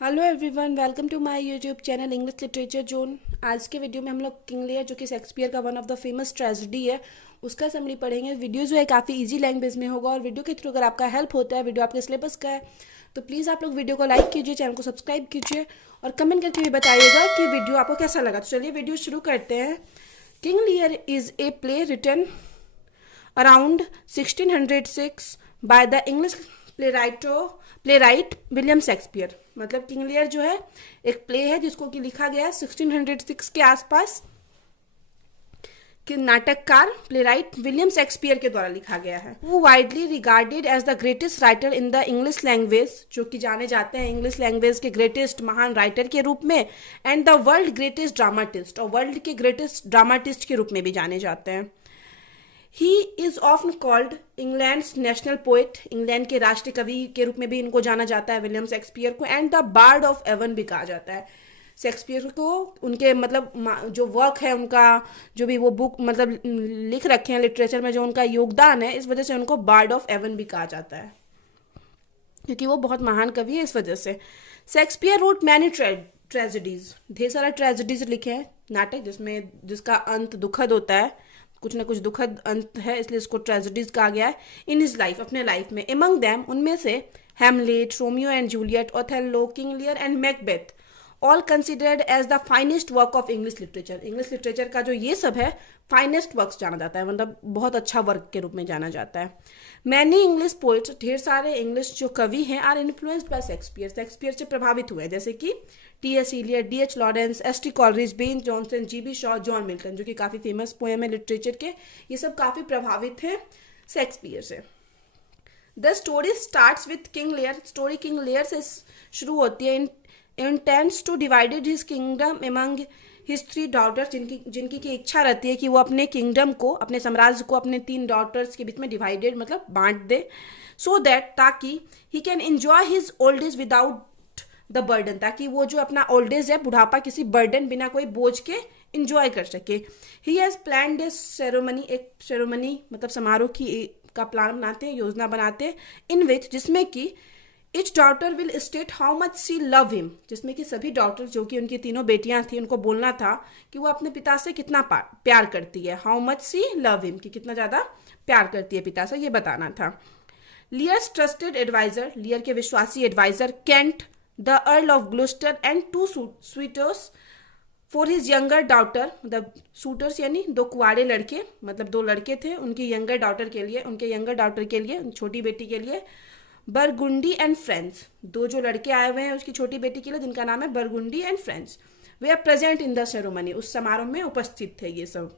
Hello everyone, welcome to my YouTube channel English literature zone. आज के video में हम लोग किंग लियर जो कि शेक्सपियर का one of the famous tragedy है उसका समरी पढ़ेंगे। वीडियो जो है काफ़ी इजी लैंग्वेज में होगा और वीडियो के थ्रू अगर आपका हेल्प होता है, वीडियो आपके सिलेबस का है, तो प्लीज़ आप लोग वीडियो को लाइक कीजिए, चैनल को सब्सक्राइब कीजिए और कमेंट करके भी बताइएगा कि वीडियो आपको कैसा लगा। तो चलिए वीडियो शुरू करते हैं। King Lear is a play written around 1606 by the English playwright William Shakespeare. मतलब किंग लियर जो है एक प्ले है जिसको कि लिखा गया है 1606 के आसपास कि नाटककार प्लेराइट विलियम शेक्सपियर के द्वारा लिखा गया है। वो widely regarded as the greatest writer in the English language, जो कि जाने जाते हैं इंग्लिश लैंग्वेज के ग्रेटेस्ट महान राइटर के रूप में, and the world greatest dramatist, और वर्ल्ड के ग्रेटेस्ट ड्रामाटिस्ट के रूप में भी जाने जाते हैं। He is often called England's national poet, England के राष्ट्रीय कवि के रूप में भी इनको जाना जाता है विलियम शेक्सपियर को, and the bard of Avon भी कहा जाता है शेक्सपियर को। उनके मतलब जो वर्क है उनका, जो भी वो बुक मतलब लिख रखे हैं लिटरेचर में, जो उनका योगदान है, इस वजह से उनको बार्ड ऑफ एवन भी कहा जाता है क्योंकि वो बहुत महान कवि है। इस वजह से शेक्सपियर रोट मैनी ट्रेजेडीज, ढेर सारा ट्रेजेडीज लिखे हैं, नाटक जिसका अंत दुखद होता है, कुछ ना कुछ दुखद अंत है, इसलिए इसको ट्रेजेडीज कहा गया है। इन हिज लाइफ, अपने लाइफ में, एमंग दैम, उनमें से Hamlet, Romeo and Juliet, Othello, King Lear and Macbeth, all considered as the finest work of English literature. English literature का जो ये सब है फाइनेस्ट वर्क्स जाना जाता है, मतलब बहुत अच्छा वर्क के रूप में जाना जाता है। मैनी इंग्लिश पोइट्स, ढेर सारे इंग्लिश जो कवि हैं, are influenced by Shakespeare, Shakespeare से प्रभावित हुए हैं, जैसे कि T S. Eliot, D H. Lawrence, S T. Coleridge, Ben Jonson, G B. Shaw, John Milton, जो कि काफ़ी फेमस पोएम है लिटरेचर के, ये सब काफ़ी प्रभावित हैं शेक्सपियर से। The story starts with King Lear, story King Lear से शुरू होती है। Intends to divided his kingdom among his 3 daughters, जिनकी की इच्छा रहती है कि वो अपने किंगडम को, अपने साम्राज्य को अपने 3 डॉटर्स के बीच में डिवाइडेड मतलब बांट दे, सो दैट, ताकि he can enjoy his old age without the burden, ताकि वो जो अपना ओल्ड एज है, बुढ़ापा, किसी बर्डन, बिना कोई बोझ के इंजॉय कर सके। He has planned A ceremony, एक सेरेमनी मतलब समारोह की का प्लान बनाते हैं, योजना बनाते हैं, इन विच, जिसमें कि etch daughter will state how much see love him, जिसमें कि सभी डॉटर, जो कि उनकी तीनों बेटियां थी, उनको बोलना था कि वो अपने पिता से कितना प्यार करती है, how much see love him, कि कितना ज़्यादा प्यार करती है पिता से, ये बताना था। लियर्स ट्रस्टेड एडवाइजर, लियर के विश्वासी adviser Kent, the earl of Gloucester and 2 suitors for his younger daughter, मतलब सूटर्स यानी 2 कुंवारे लड़के, मतलब 2 लड़के थे उनकी यंगर डॉटर के लिए, उनके यंगर डॉटर के लिए, छोटी बेटी के लिए, बरगुंडी एंड फ्रेंड्स, 2 जो लड़के आए हुए हैं उसकी छोटी बेटी के लिए, जिनका नाम है Burgundy and friends, they are present in the ceremony, उस समारोह में उपस्थित थे ये सब,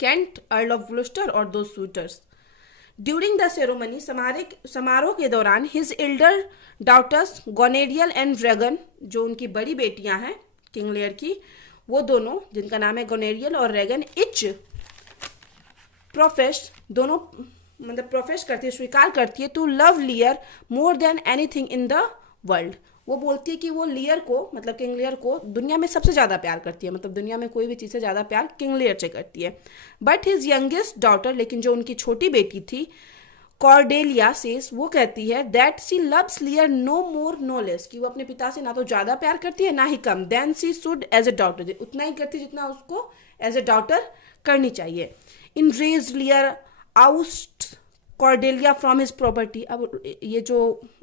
केंट, अर्ल ऑफ ग्लोस्टर और 2 सूटर्स। ड्यूरिंग द सेरेमनी, समारोह के दौरान, his elder daughters Goneril and Regan, जो उनकी बड़ी बेटियां हैं किंग लियर की, वो दोनों, जिनका नाम है गोनेरियल और रेगन, इच प्रोफेस, दोनों मतलब प्रोफेस करती है, स्वीकार करती है, to love Lear more than anything in the world, वो बोलती है कि वो लियर को, मतलब किंग लियर को दुनिया में सबसे ज़्यादा प्यार करती है, मतलब दुनिया में कोई भी चीज़ से ज़्यादा प्यार किंग लियर से करती है। बट हिज यंगेस्ट डॉटर, लेकिन जो उनकी छोटी बेटी थी कॉर्डेलिया सेस, वो कहती है that she loves Lear no more no less, कि वो अपने पिता से ना तो ज़्यादा प्यार करती है ना ही कम, then she should as a daughter, उतना ही करती जितना उसको एज ए डॉटर करनी चाहिए। In rage Lear oust Cordelia from his property, अब ये जो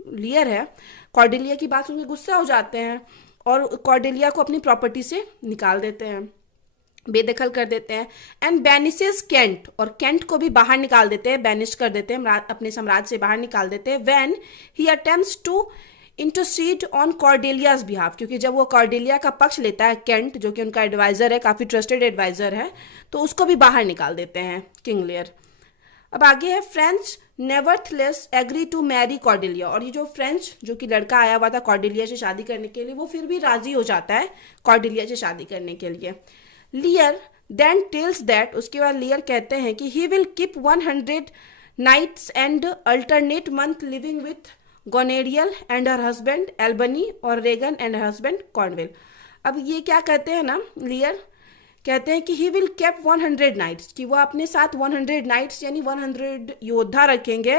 लियर है कॉर्डेलिया की बात सुन के गुस्सा हो जाते हैं और कॉर्डेलिया को अपनी प्रॉपर्टी से निकाल देते हैं, बेदखल कर देते हैं। एंड बैनिसेस केंट, और केंट को भी बाहर निकाल देते हैं, बैनिश कर देते हैं, अपने साम्राज्य से बाहर निकाल देते हैं। When he attempts to intercede on Cordelia's behalf, क्योंकि जब वो कॉर्डेलिया का पक्ष लेता है केंट, जो कि उनका एडवाइजर है, काफ़ी ट्रस्टेड एडवाइजर है, तो उसको भी बाहर निकाल देते हैं किंग लियर। अब आगे है French nevertheless agree to marry Cordelia, और ये जो फ्रेंच जो कि लड़का आया हुआ था कॉर्डेलिया से शादी करने के लिए, वो फिर भी राजी हो जाता है कॉर्डेलिया से शादी करने के लिए। लियर देन टेल्स दैट, उसके बाद लियर कहते हैं कि he will keep 100 knights and alternate month living with Goneril and her husband Albany और Regan and her husband Cornwall. अब ये क्या कहते हैं ना, लियर कहते हैं कि ही विल केप 100 नाइट्स, कि वो अपने साथ 100 नाइट्स यानी 100 योद्धा रखेंगे,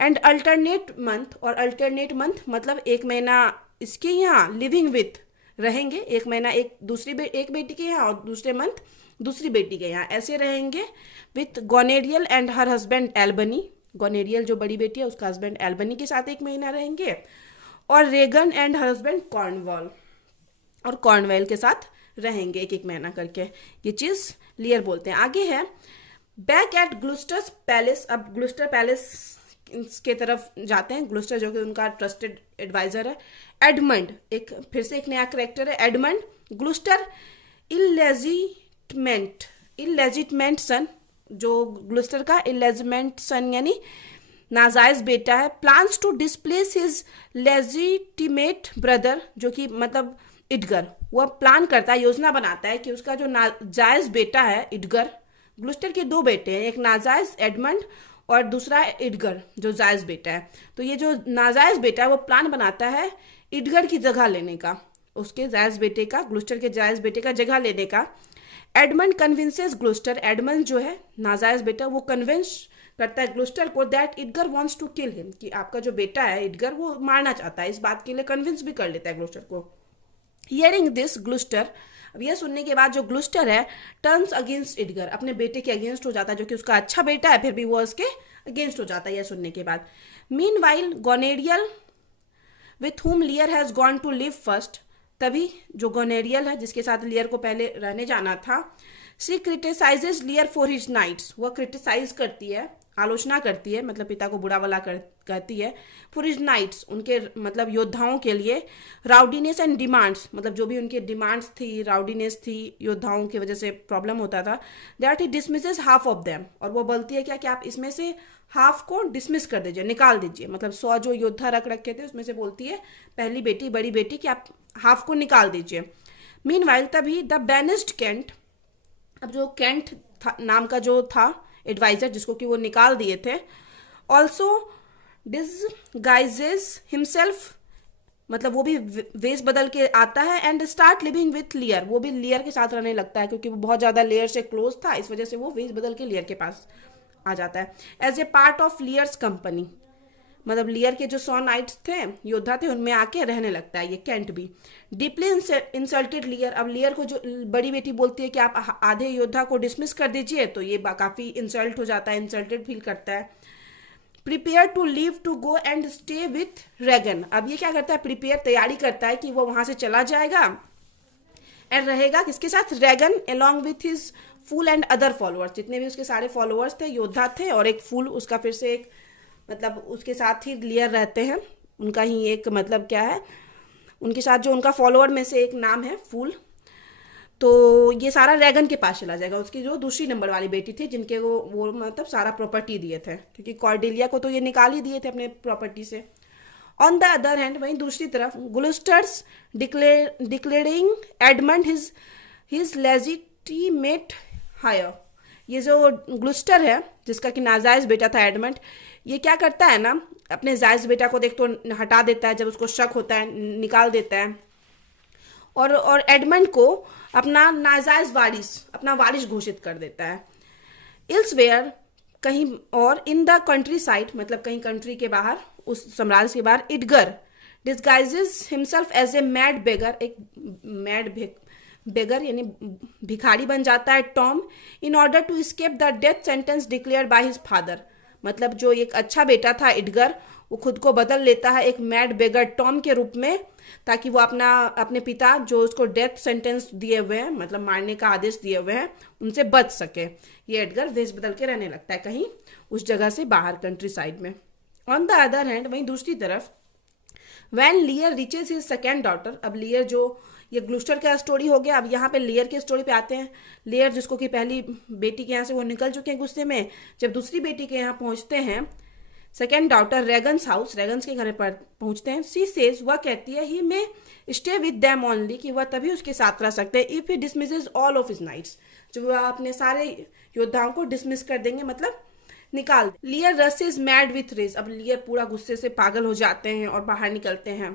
एंड अल्टरनेट मंथ, और अल्टरनेट मंथ मतलब एक महीना इसके यहाँ लिविंग विथ रहेंगे, एक महीना एक बेटी के यहाँ और दूसरे मंथ दूसरी बेटी के यहाँ, ऐसे रहेंगे with Goneril and her husband Albany. Goneril जो बड़ी बेटी है उसका हस्बैंड एल्बनी के साथ एक महीना रहेंगे, और Regan and her husband Cornwall और कॉर्नवेल के साथ रहेंगे एक एक महीना करके। ये चीज़ लियर बोलते हैं। आगे है बैक एट ग्लूस्टर्स पैलेस। अब ग्लूस्टर पैलेस के तरफ जाते हैं। ग्लूस्टर जो कि उनका ट्रस्टेड एडवाइजर है। एडमंड, एक फिर से एक नया करेक्टर है एडमंड। ग्लूस्टर इलेजिटमेंट सन, जो ग्लूस्टर का इलेजिटमेंट सन यानी नाजायज बेटा है। Plans to displace his legitimate brother, जो कि मतलब इडगर, वह प्लान करता है, योजना बनाता है कि उसका जो नाजायज बेटा है इडगर, ग्लूस्टर के दो बेटे हैं, एक नाजायज एडमंड और दूसरा इडगर जो जायज बेटा है। तो ये जो नाजायज बेटा है वो प्लान बनाता है इडगर की जगह लेने का, उसके जायज बेटे का, ग्लूस्टर के जायज बेटे का जगह लेने का। एडमंड कन्विंसेस ग्लूस्टर, एडमंड जो है नाजायज बेटा वो कन्विंस करता है ग्लूस्टर को that Edgar wants to kill him, कि आपका जो बेटा है इडगर वो मारना चाहता है। इस बात के लिए कन्विंस भी कर लेता है ग्लूस्टर को। हियरिंग दिस ग्लूस्टर, अब यह सुनने के बाद जो ग्लूस्टर है टर्न्स अगेंस्ट इडगर, अपने बेटे के अगेंस्ट हो जाता है, जो कि उसका अच्छा बेटा है फिर भी वो उसके अगेंस्ट हो जाता है यह सुनने के बाद। Meanwhile Goneril with whom Lear has gone to live first, तभी जो गोनेरियल है जिसके साथ लियर को पहले रहने जाना था, she criticizes Lear for his knights, वह क्रिटिसाइज करती है, आलोचना करती है, मतलब पिता को बुरा भला कहती है, फॉर हिज नाइट्स, उनके मतलब योद्धाओं के लिए। राउडीनेस एंड डिमांड्स, मतलब जो भी उनकी डिमांड्स थी, राउडीनेस थी, योद्धाओं की वजह से प्रॉब्लम होता था, that he dismisses half of them, और वो बोलती है क्या कि आप इसमें से हाफ को डिसमिस कर दीजिए, निकाल दीजिए, मतलब 100 जो योद्धा रख रखे थे उसमें से बोलती है पहली बेटी बड़ी बेटी कि आप हाफ को निकाल दीजिए। मीनवाइल तभी द बैनिस्ड कैंट, अब जो कैंट नाम का जो था एडवाइजर जिसको कि वो निकाल दिए थे, ऑल्सो डिसगाइजेस हिमसेल्फ, मतलब वो भी वेश बदल के आता है, एंड स्टार्ट लिविंग विथ लियर, वो भी लियर के साथ रहने लगता है क्योंकि वो बहुत ज़्यादा लेयर से क्लोज था, इस वजह से वो वेश बदल के लियर के पास आ जाता है। As a part of Lear's company, मतलब लियर के जो 100 नाइट्स थे, योद्धा थे, उनमें आके रहने लगता है ये कैंट भी। डीपली इंसल्टेड लियर, अब लियर को जो बड़ी बेटी बोलती है कि आप आधे योद्धा को डिसमिस कर दीजिए, तो ये काफ़ी इंसल्ट हो जाता है, इंसल्टेड फील करता है। Prepare to leave to go and stay with Regan, अब ये क्या करता है, प्रिपेयर तैयारी करता है कि वो वहाँ से चला जाएगा एंड रहेगा किसके साथ, Regan, along with his fool and other followers, जितने भी उसके सारे फॉलोअर्स थे, योद्धा थे, और एक फूल उसका फिर से एक मतलब उसके साथ ही लियर रहते हैं, उनका ही एक मतलब क्या है, उनके साथ जो उनका फॉलोअर में से एक नाम है फूल, तो ये सारा रेगन के पास चला जाएगा, उसकी जो दूसरी नंबर वाली बेटी थी जिनके वो मतलब सारा प्रॉपर्टी दिए थे, क्योंकि कॉर्डेलिया को तो ये निकाल ही दिए थे अपने प्रॉपर्टी से। ऑन द अदर हैंड, वहीं दूसरी तरफ Gloucester's declaring Edmund his legitimate heir, ये जो ग्लूस्टर है जिसका कि नाजायज बेटा था एडमंड, ये क्या करता है ना, अपने जायज बेटा को देख तो हटा देता है, जब उसको शक होता है निकाल देता है, और एडमंड को अपना नाजायज वारिस, अपना वारिस घोषित कर देता है। इल्सवेयर, कहीं और, इन द कंट्री साइड, मतलब कहीं कंट्री के बाहर, उस साम्राज्य के बाहर, Edgar disguises himself as a mad beggar, एक मैड बेगर यानी भिखारी बन जाता है Tom, in order to escape the death sentence declared by his father, मतलब जो एक अच्छा बेटा था इडगर, वो खुद को बदल लेता है एक मैड बेगर टॉम के रूप में, ताकि वो अपने पिता जो उसको डेथ सेंटेंस दिए हुए हैं, मतलब मारने का आदेश दिए हुए हैं, उनसे बच सके। ये एडगर वेश बदल के रहने लगता है कहीं उस जगह से बाहर, कंट्री साइड में। ऑन द अदर हैंड, वहीं दूसरी तरफ, when Lear reaches his second daughter, अब लियर जो, ये ग्लूस्टर का स्टोरी हो गया, अब यहाँ पे लेयर के स्टोरी पे आते हैं। लेयर जिसको कि पहली बेटी के यहाँ से वो निकल चुके हैं गुस्से में, जब दूसरी बेटी के यहाँ पहुँचते हैं, सेकेंड डॉटर रेगन्स हाउस, रेगन्स के घर पर पहुँचते हैं, सी सेज, वह कहती है he may stay with them only, कि वह तभी उसके साथ रह सकते हैं, if he dismisses all of his knights, जब वह अपने सारे योद्धाओं को डिसमिस कर देंगे, मतलब निकाल। लियर रस इज मैड विथ रेज, अब लियर पूरा गुस्से से पागल हो जाते हैं और बाहर निकलते हैं।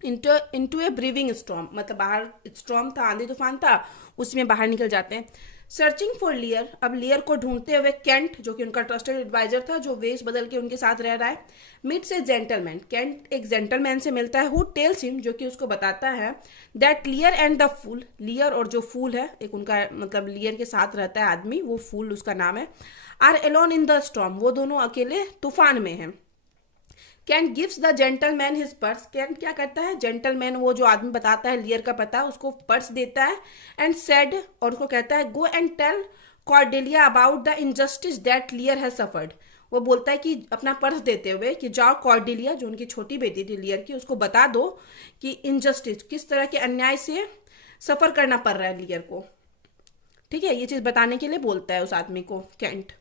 इंटू ए ब्रीविंग स्टॉर्म, मतलब बाहर स्टॉर्म था, आंधी तूफान था, उसमें बाहर निकल जाते हैं। सर्चिंग फॉर लियर, अब लियर को ढूंढते हुए केंट, जो कि उनका ट्रस्टेड एडवाइजर था, जो वेश बदल के उनके साथ रह रहा है, मीट्स ए जेंटलमैन, केंट एक जेंटलमैन से मिलता है, हु टेल्स हिम, जो कि उसको बताता है, that Lear and the fool, Lear और जो फूल है, एक उनका मतलब लियर के साथ रहता है आदमी, वो फूल उसका नाम है, are alone in the storm, वो दोनों अकेले तूफान में हैं। Kent gives the gentleman his purse, Kent क्या करता है, जेंटलमैन वो जो आदमी बताता है लियर का पता, उसको पर्स देता है, एंड सेड, और उसको कहता है, go and tell Cordelia about the injustice that Lear has suffered, वो बोलता है कि अपना पर्स देते हुए कि जाओ कॉर्डेलिया, जो उनकी छोटी बेटी थी लियर की, उसको बता दो कि इनजस्टिस, किस तरह के अन्याय से सफर करना पड़ रहा है लियर को। ठीक है, ये चीज बताने के लिए बोलता है उस आदमी को Kent.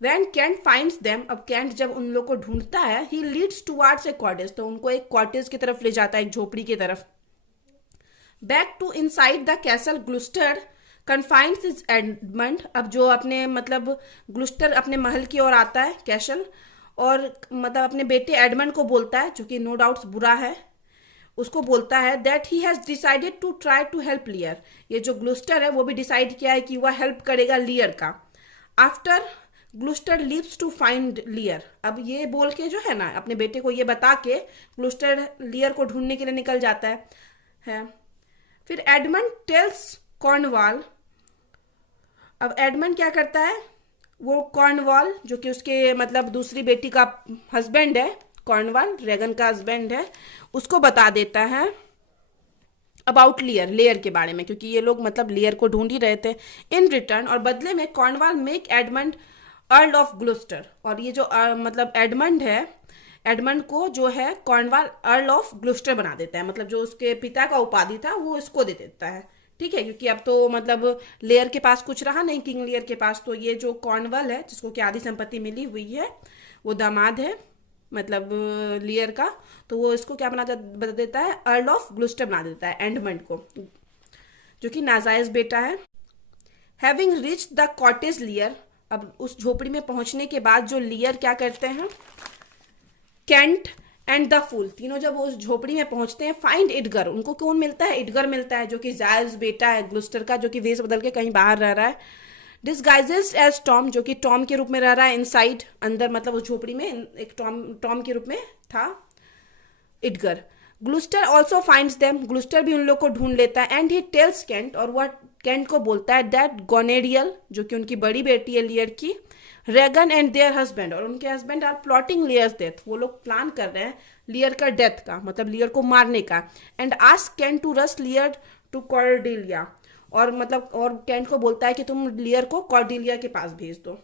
When Kent finds them, अब कैंट जब उन लोग को ढूंढता है, he leads towards a cottage, तो उनको एक कॉटेज की तरफ ले जाता है, एक झोपड़ी की तरफ। Back to inside the castle, Gloucester confines is Edmund, अब जो अपने मतलब ग्लुस्टर अपने महल की ओर आता है कैसल, और मतलब अपने बेटे एडमंड को बोलता है, जो कि नो डाउट्स बुरा है, उसको बोलता है that he has decided to try to help Lear, ये जो ग्लुस्टर है वो भी डिसाइड किया है कि वह हेल्प करेगा लियर का। After Gloucester leaves to find Lear, अब ये बोल के जो है ना अपने बेटे को ये बता के ग्लुस्टर लियर को ढूंढने के लिए निकल जाता है। फिर एडमंड टेल्स कॉर्नवाल, अब एडमंड क्या करता है, वो कॉर्नवाल जो कि उसके मतलब दूसरी बेटी का हस्बैंड है, कॉर्नवाल रेगन का हस्बैंड है, उसको बता देता है अबाउट लियर, लेयर के बारे में, क्योंकि ये लोग मतलब लेयर को ढूंढ ही रहे थे। इन रिटर्न, और बदले में Cornwall make Edmund earl of Gloucester, और ये जो मतलब एडमंड है, एडमंड को जो है कॉर्नवाल अर्ल ऑफ ग्लुस्टर बना देता है, मतलब जो उसके पिता का उपाधि था वो इसको दे देता है। ठीक है, क्योंकि अब तो मतलब लेयर के पास कुछ रहा नहीं, किंग लेयर के पास, तो ये जो कॉर्नवाल है जिसको कि आधी संपत्ति मिली हुई है, वो दामाद है मतलब लियर का, तो वो इसको क्या बता देता है, अर्ल ऑफ ग्लुस्टर बना देता है एडमंड को, जो कि नाजायज बेटा है। हैविंग रिच द कॉटेज लियर, अब उस झोपड़ी में पहुंचने के बाद जो लियर क्या करते हैं, कैंट एंड द फूल, तीनों जब उस झोपड़ी में पहुंचते हैं, फाइंड इडगर, उनको कौन मिलता है, इडगर मिलता है, जो कि जायज बेटा है ग्लुस्टर का, जो कि वेश बदल के कहीं बाहर रह रहा है, डिस्गाइजेज एज टॉम, जो कि टॉम के रूप में रह रहा है इनसाइड, अंदर मतलब उस झोपड़ी में एक टॉम के रूप में था Edgar. Gloucester also finds them, Gloucester भी उन लोग को ढूंढ लेता है, एंड ही टेल्स कैंट, और वह कैंट को बोलता है दैट गोनेरियल, जो कि उनकी बड़ी बेटी है लियर की, रेगन एंड देयर हस्बैंड, और उनके हस्बैंड आर प्लॉटिंग लियर्स डेथ, वो लोग प्लान कर रहे हैं लियर का डेथ का, मतलब लियर को मारने का, एंड आस्क कैंट टू रस लियर टू कॉर्डेलिया, और मतलब और कैंट को बोलता है कि तुम लियर को कॉर्डेलिया के पास भेज दो।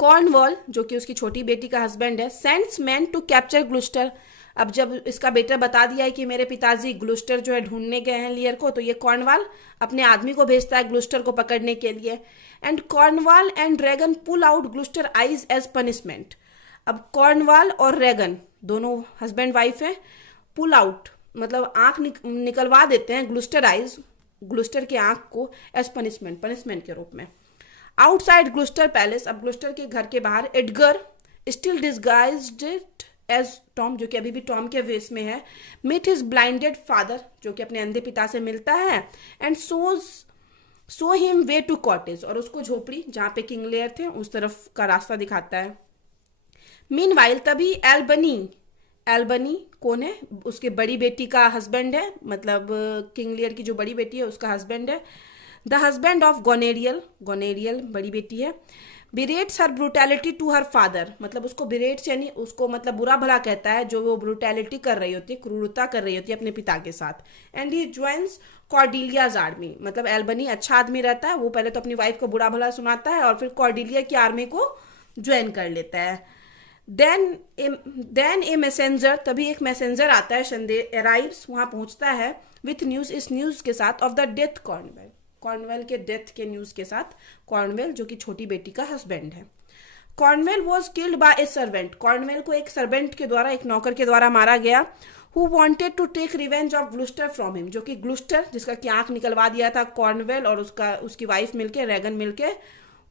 कॉर्नवॉल, जो कि उसकी छोटी बेटी का हस्बैंड है, sends man to capture Gloucester, अब जब इसका बेटा बता दिया है कि मेरे पिताजी ग्लुस्टर जो है ढूंढने गए हैं लियर को, तो ये कॉर्नवाल अपने आदमी को भेजता है ग्लुस्टर को पकड़ने के लिए, and Cornwall and Regan pull out Gloucester eyes as punishment, अब कॉर्नवाल और रेगन दोनों हस्बैंड वाइफ है, पुल आउट मतलब आंख निकलवा देते हैं ग्लुस्टर आइज, ग्लुस्टर की आंख को, एज पनिशमेंट के रूप में। आउटसाइड ग्लुस्टर पैलेस, अब ग्लुस्टर के घर के बाहर Edgar still disguised as Tom, जो कि अभी भी टॉम के वेश में है, मीट हिज ब्लाइंडेड फादर, जो कि अपने अंधे पिता से मिलता है, and show him way to cottage, और उसको झोपड़ी जहाँ पे किंग लेयर थे उस तरफ का रास्ता दिखाता है। मीनवाइल, तभी एल्बनी कौन है, उसके बड़ी बेटी का हस्बैंड है, मतलब किंग लियर की जो बड़ी बेटी है उसका हस्बैंड है, द हस्बैंड ऑफ गोनेरियल बड़ी बेटी है, बिरेट्स हर ब्रूटैलिटी टू हर फादर, मतलब उसको बिरेट्स यानी उसको मतलब बुरा भला कहता है, जो वो ब्रूटैलिटी कर रही होती है, क्रूरता कर रही होती है अपने पिता के साथ, एंड ही ज्वाइंस कॉर्डिलियाज आर्मी, मतलब एल्बनी अच्छा आदमी रहता है, वो पहले तो अपनी वाइफ को बुरा भला सुनाता है और फिर कॉर्डिलिया की आर्मी को ज्वाइन कर लेता है। देन ए मैसेंजर, तभी एक मैसेंजर आता है, संदेश अराइव्स, वहां पहुंचता है, विथ न्यूज, इस न्यूज के साथ, ऑफ द डेथ कॉर्नवेल के डेथ के न्यूज के साथ, कॉर्नवेल जो कि छोटी बेटी का हस्बैंड है। Cornwell was killed by A servant, Cornwell को एक सर्वेंट के द्वारा, एक नौकर के द्वारा मारा गया, who wanted to take revenge of Gloucester from him, जो कि ग्लुस्टर जिसका की आंख निकलवा दिया था कॉर्नवेल और उसकी वाइफ मिलके, रेगन मिलके,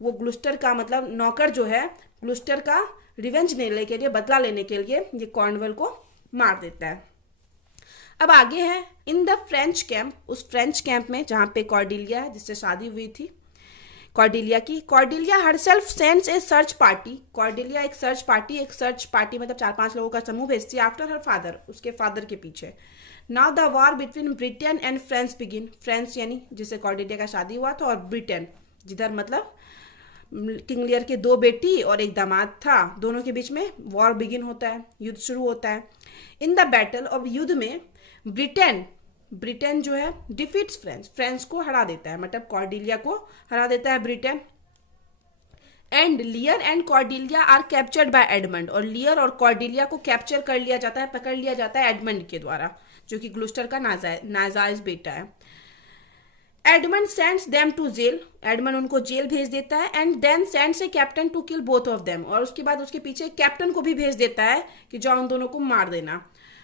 वो ग्लुस्टर का मतलब नौकर जो है ग्लुस्टर का रिवेंज लेने के लिए, बदला लेने के लिए ये कॉर्नवेल को मार देता है। अब आगे है इन द फ्रेंच कैंप, उस फ्रेंच कैंप में जहाँ पे कॉर्डिलिया है जिससे शादी हुई थी, कॉर्डेलिया की। कॉर्डेलिया हरसेल्फ सेंड्स ए सर्च पार्टी। कॉर्डेलिया एक सर्च पार्टी मतलब 4-5 लोगों का समूह भेजती है आफ्टर हर फादर, उसके फादर के पीछे। Now the war between Britain and France begin. France यानी जिससे कॉर्डेलिया का शादी हुआ था, और ब्रिटेन जिधर मतलब किंग लियर के 2 बेटी और एक दामाद था, दोनों के बीच में वॉर बिगिन होता है, युद्ध शुरू होता है। इन द बैटल, और युद्ध में ब्रिटेन जो है डिफीट्स फ्रांस को हरा देता है, मतलब कॉर्डेलिया को हरा देता है Britain. And Lear and Cordelia are captured by Edmund. और लियर और कॉर्डेलिया को कैप्चर कर लिया जाता है, पकड़ लिया जाता है एडमंड के द्वारा, जो कि ग्लूस्टर का नाजायज बेटा है। Edmund sends them to jail. Edmund उनको जेल भेज देता है। And then sends a captain to kill both of them. और उसके बाद उसके पीछे कैप्टन को भी भेज देता है कि जाओ उन दोनों को मार देना।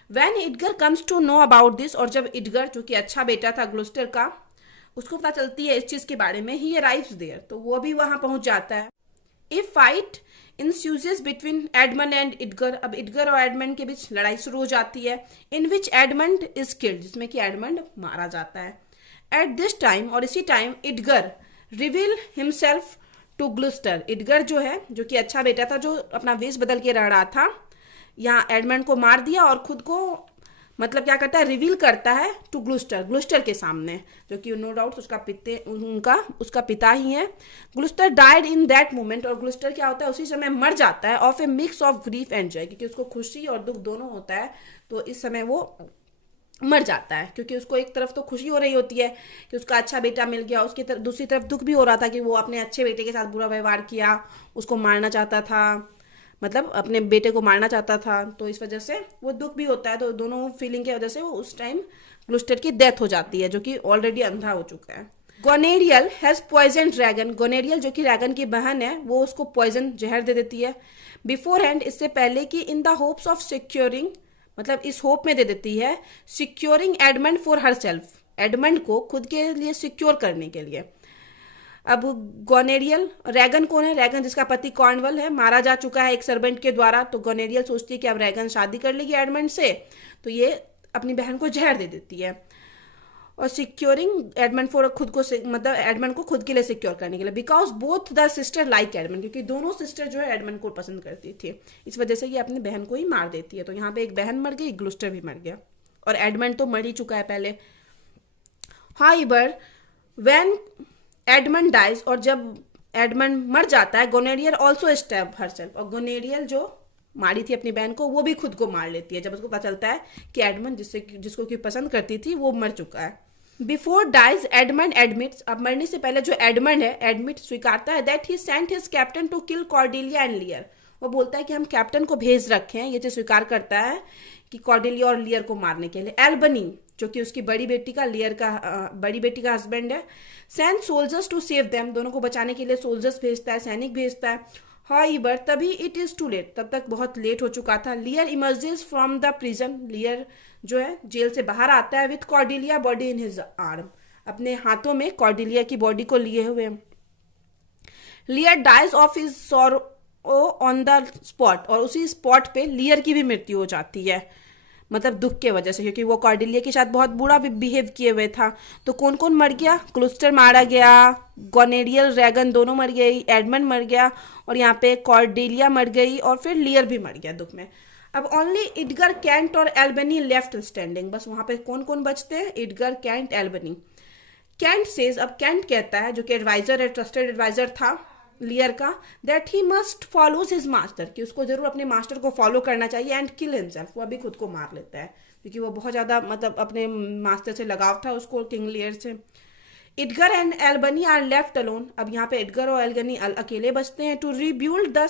When Edgar comes to know about this, और जब एडगर जो कि अच्छा बेटा था ग्लूस्टर का, उसको पता चलती है इस चीज के बारे में, ही अराइव्स देयर, तो वो भी वहां पहुंच जाता है। A fight ensues between Edmund and Edgar. अब एडगर और एडमंड के बीच लड़ाई शुरू हो जाती है। In which Edmund is killed, जिसमें कि एडमंड मारा जाता है। एट दिस टाइम, और इसी time, Edgar reveal himself to Gloucester. Edgar जो है, जो कि अच्छा बेटा था, जो अपना वेश बदल के रह रहा था, यहाँ एडमंड को मार दिया और खुद को मतलब क्या करता है, रिवील करता है टू ग्लूस्टर के सामने, जो कि नो डाउट उसका पिता ही है। ग्लूस्टर डाइड इन दैट मोमेंट। और ग्लूस्टर क्या होता है, उसी समय मर जाता है, of A mix of grief and Joy, क्योंकि उसको खुशी और दुख दोनों होता है, तो इस समय वो मर जाता है। क्योंकि उसको एक तरफ तो खुशी हो रही होती है कि उसका अच्छा बेटा मिल गया, उसकी दूसरी तरफ दुख भी हो रहा था कि वो अपने अच्छे बेटे के साथ बुरा व्यवहार किया, उसको मारना चाहता था, मतलब अपने बेटे को मारना चाहता था, तो इस वजह से वो दुख भी होता है। तो दोनों फीलिंग की वजह से वो उस टाइम ग्लूस्टर की डेथ हो जाती है, जो कि ऑलरेडी अंधा हो चुका है। गोनेरियल हैज पॉइजन ड्रैगन। गोनेरियल जो कि ड्रैगन की बहन है, वो उसको पॉइजन जहर दे देती है। बिफोर हैंड, इससे पहले कि, in the hopes of securing, मतलब इस होप में दे देती है, securing Edmund for her self, Edmund को खुद के लिए सिक्योर करने के लिए। अब गोनेरियल, रैगन कौन है, रैगन जिसका पति कॉर्नवल है, मारा जा चुका है एक सर्वेंट के द्वारा, तो गोनेरियल सोचती है कि अब रैगन शादी कर लेगी एडमंड से, तो ये अपनी बहन को जहर दे देती है। और सिक्योरिंग एडमंड फॉर, खुद को मतलब एडमंड को खुद के लिए सिक्योर करने के लिए, because both the sister like Edmund, क्योंकि दोनों सिस्टर जो है एडमंड को पसंद करती थी, इस वजह से ये अपनी बहन को ही मार देती है। तो यहाँ पे एक बहन मर गई, ग्लूस्टर भी मर गया, और एडमंड तो मर ही चुका है पहले। हाउएवर व्हेन एडमंड डाइज, और जब एडमंड मर जाता है, गोनेरियल ऑल्सो स्टैब हरसेल्फ, और गोनेरियल जो मारी थी अपनी बहन को, वो भी खुद को मार लेती है जब उसको पता चलता है कि एडमंड जिसको कि पसंद करती थी वो मर चुका है। बिफोर डाइज एडमंड एडमिट्स, अब मरने से पहले जो एडमंड है, एडमिट स्वीकारता है that he sent his captain to kill Cordelia and Lear. वो बोलता है कि हम कैप्टन को भेज रखे हैं, ये चीज स्वीकार करता है कि कॉर्डेलिया और लियर को मारने के लिए। एल्बनी जो कि उसकी बड़ी बेटी का हस्बैंड है, send soldiers to save them, दोनों को बचाने के लिए सोल्जर्स भेजता है, सैनिक भेजता है। हाउएवर तभी इट इज टू लेट, तब तक बहुत लेट हो चुका था। Lear emerges from the prison, Lear जो है जेल से बाहर आता है, with Cordelia body in his arm, अपने हाथों में कॉर्डेलिया की बॉडी को लिए हुए। Lear dies of his sorrow on the spot, और उसी स्पॉट पे लियर की भी मृत्यु हो जाती है, मतलब दुख के वजह से, क्योंकि वो कॉर्डेलिया के साथ बहुत बुरा बिहेव किए हुए था। तो कौन कौन मर गया, ग्लूस्टर मारा गया, गोनेरियल रैगन दोनों मर गई, एडमंड मर गया, और यहाँ पे कॉर्डेलिया मर गई, और फिर लियर भी मर गया दुख में। अब ओनली एडगर, कैंट और एल्बनी लेफ्ट स्टैंडिंग, बस वहां पे कौन कौन बचते हैं, Edgar, Kent, Albany. Kent says, अब कैंट कहता है, जो कि एडवाइजर है, ट्रस्टेड एडवाइजर था लियर का, that he must follows his master, कि उसको जरूर अपने मास्टर को फॉलो करना चाहिए, एंड किल हिमसेल्फ, वो अभी खुद को मार लेता है, क्योंकि वो बहुत ज्यादा मतलब अपने मास्टर से लगाव था उसको, किंग लियर से। Edgar and Albany are left alone, अब यहाँ पे एडगर और एल्बनी अकेले बचते हैं, to rebuild the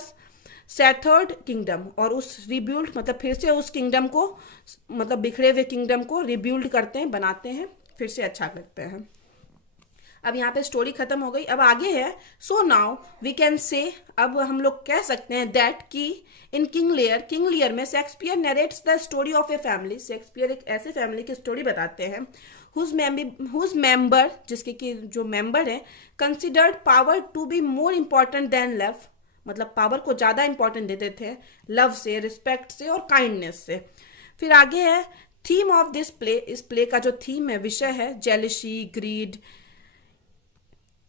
shattered kingdom, और उस रिब्यूल्ड मतलब फिर से उस किंगडम को, मतलब बिखरे हुए किंगडम को रिब्यूल्ड करते हैं, बनाते हैं, फिर से अच्छा करते हैं। अब यहाँ पे स्टोरी खत्म हो गई, अब आगे है। So now we can say, अब हम लोग कह सकते हैं दैट कि इन किंग लियर में Shakespeare narrates the story of a family, Shakespeare एक ऐसे फैमिली की स्टोरी बताते हैं, हुज मेंबर, जिसके कि जो मेंबर है, considered power to be more important than love, मतलब पावर को ज्यादा इंपॉर्टेंट देते थे लव से, रिस्पेक्ट से और काइंडनेस से। फिर आगे है थीम ऑफ दिस प्ले, इस प्ले का जो थीम है, विषय है, जेलसी, ग्रीड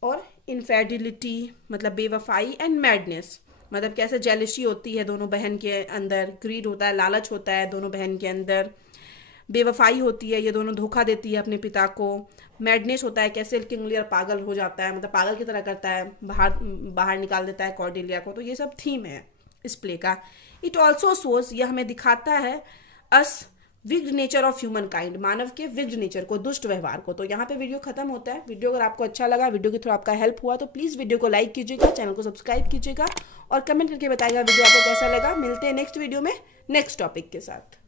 और इनफेडिलिटी मतलब बेवफाई, एंड मैडनेस मतलब कैसे जेलसी होती है दोनों बहन के अंदर, ग्रीड होता है, लालच होता है दोनों बहन के अंदर, बेवफाई होती है, ये दोनों धोखा देती है अपने पिता को, मैडनेस होता है कैसे किंग लियर पागल हो जाता है, मतलब पागल की तरह करता है, बाहर बाहर निकाल देता है कॉर्डेलिया को। तो ये सब थीम है इस प्ले का। इट ऑल्सो शोज, यह हमें दिखाता है us wicked nature of humankind, मानव के विग्ड नेचर को, दुष्ट व्यवहार को। तो यहाँ पे वीडियो खत्म होता है। वीडियो अगर आपको अच्छा लगा, वीडियो के थ्रू आपका हेल्प हुआ, तो प्लीज़ वीडियो को लाइक कीजिएगा, चैनल को सब्सक्राइब कीजिएगा और कमेंट करके बताइएगा वीडियो आपको कैसा लगा। मिलते हैं नेक्स्ट वीडियो में नेक्स्ट टॉपिक के साथ।